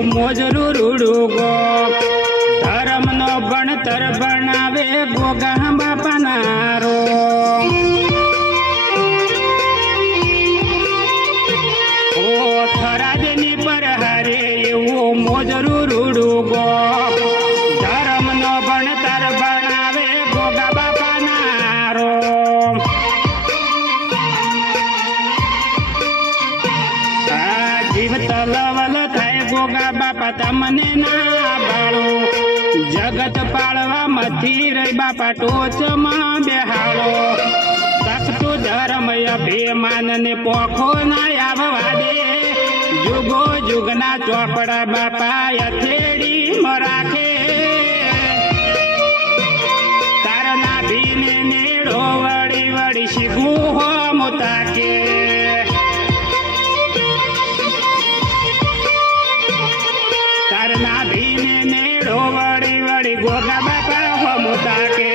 એવું મોજરું રૂડું ગો ધર્મનો ભણતર ભણાવે ગોગા બાપાના રો થરાદની પર હારે એવું મોજરું રૂડું ગો ધર્મનો ભણતર ભણાવે ગોગા બાપાના રો જીવ તલવલ થાય ગોગા બાપા તમને ના બાળો જગત પાળવા મથી રહી બાપા ટોચમાં બેહાડો સખતું ધર્મ અભિમાન ને પોખો ના આવવા દે જુગો જુગના ચોપડા બાપા અથેડી રાખે તારના ભીને નેડો વળી વળી શીખવું હો મુતાકે તારના ભીને નેડો વળી વળી ગોગા બાપા હો મુતાકે